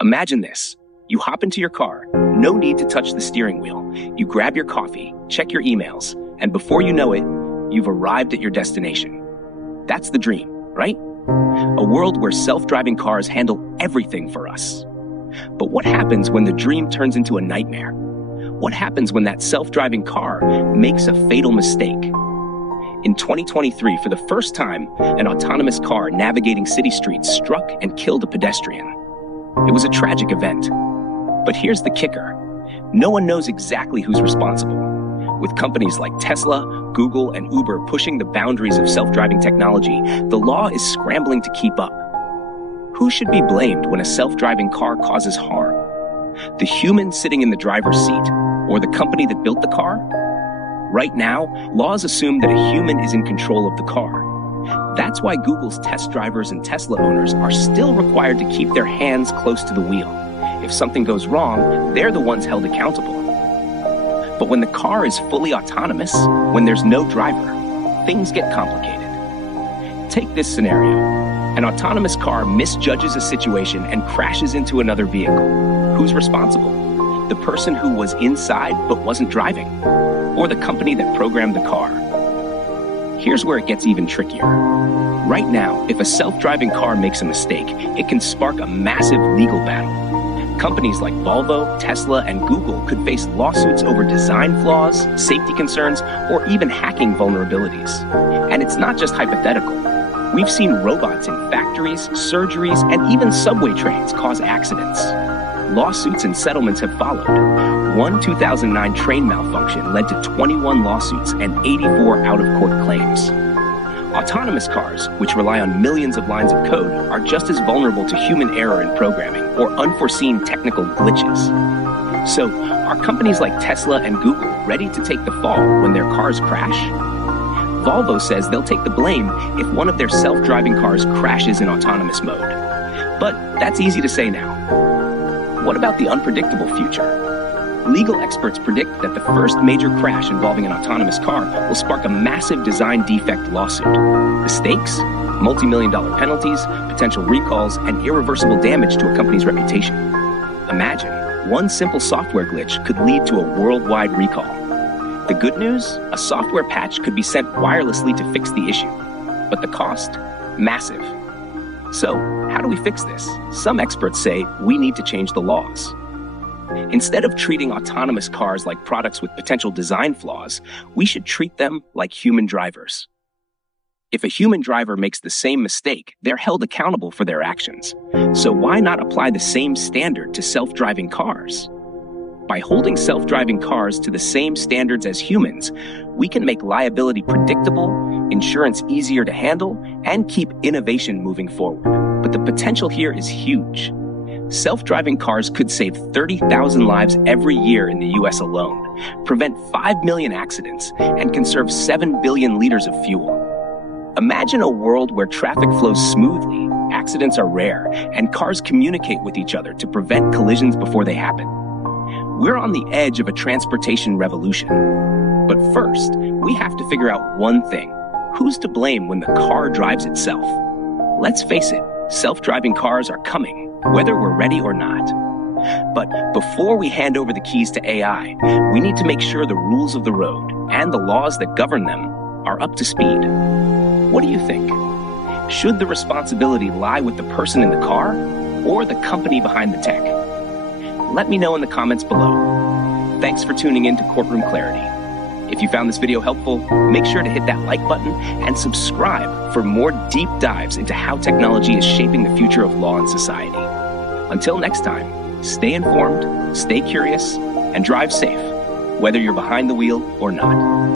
Imagine this. You hop into your car, no need to touch the steering wheel. You grab your coffee, check your emails, and before you know it, you've arrived at your destination. That's the dream, right? A world where self-driving cars handle everything for us. But what happens when the dream turns into a nightmare? What happens when that self-driving car makes a fatal mistake? In 2023, for the first time, an autonomous car navigating city streets struck and killed a pedestrian. It was a tragic event. But here's the kicker. No one knows exactly who's responsible. With companies like Tesla, Google, and Uber pushing the boundaries of self-driving technology, the law is scrambling to keep up. Who should be blamed when a self-driving car causes harm? The human sitting in the driver's seat, or the company that built the car? Right now, laws assume that a human is in control of the car. That's why Google's test drivers and Tesla owners are still required to keep their hands close to the wheel. If something goes wrong, they're the ones held accountable. But when the car is fully autonomous, when there's no driver, things get complicated. Take this scenario. An autonomous car misjudges a situation and crashes into another vehicle. Who's responsible? The person who was inside but wasn't driving? Or the company that programmed the car? Here's where it gets even trickier. Right now, if a self-driving car makes a mistake, it can spark a massive legal battle. Companies like Volvo, Tesla, and Google could face lawsuits over design flaws, safety concerns, or even hacking vulnerabilities. And it's not just hypothetical. We've seen robots in factories, surgeries, and even subway trains cause accidents. Lawsuits and settlements have followed. One 2009 train malfunction led to 21 lawsuits and 84 out-of-court claims. Autonomous cars, which rely on millions of lines of code, are just as vulnerable to human error in programming or unforeseen technical glitches. So, are companies like Tesla and Google ready to take the fall when their cars crash? Volvo says they'll take the blame if one of their self-driving cars crashes in autonomous mode. But that's easy to say now. What about the unpredictable future? Legal experts predict that the first major crash involving an autonomous car will spark a massive design defect lawsuit. The stakes? Multi-million-dollar penalties, potential recalls, and irreversible damage to a company's reputation. Imagine, one simple software glitch could lead to a worldwide recall. The good news? A software patch could be sent wirelessly to fix the issue. But the cost? Massive. So, how do we fix this? Some experts say we need to change the laws. Instead of treating autonomous cars like products with potential design flaws, we should treat them like human drivers. If a human driver makes the same mistake, they're held accountable for their actions. So why not apply the same standard to self-driving cars? By holding self-driving cars to the same standards as humans, we can make liability predictable, insurance easier to handle, and keep innovation moving forward. But the potential here is huge. Self-driving cars could save 30,000 lives every year in the US alone, prevent 5 million accidents, and conserve 7 billion liters of fuel. Imagine a world where traffic flows smoothly, accidents are rare, and cars communicate with each other to prevent collisions before they happen. We're on the edge of a transportation revolution. But first, we have to figure out one thing. Who's to blame when the car drives itself? Let's face it, self-driving cars are coming, whether we're ready or not. But before we hand over the keys to AI, we need to make sure the rules of the road and the laws that govern them are up to speed. What do you think? Should the responsibility lie with the person in the car or the company behind the tech? Let me know in the comments below. Thanks for tuning in to Courtroom Clarity. If you found this video helpful, make sure to hit that like button and subscribe for more deep dives into how technology is shaping the future of law and society. Until next time, stay informed, stay curious, and drive safe, whether you're behind the wheel or not.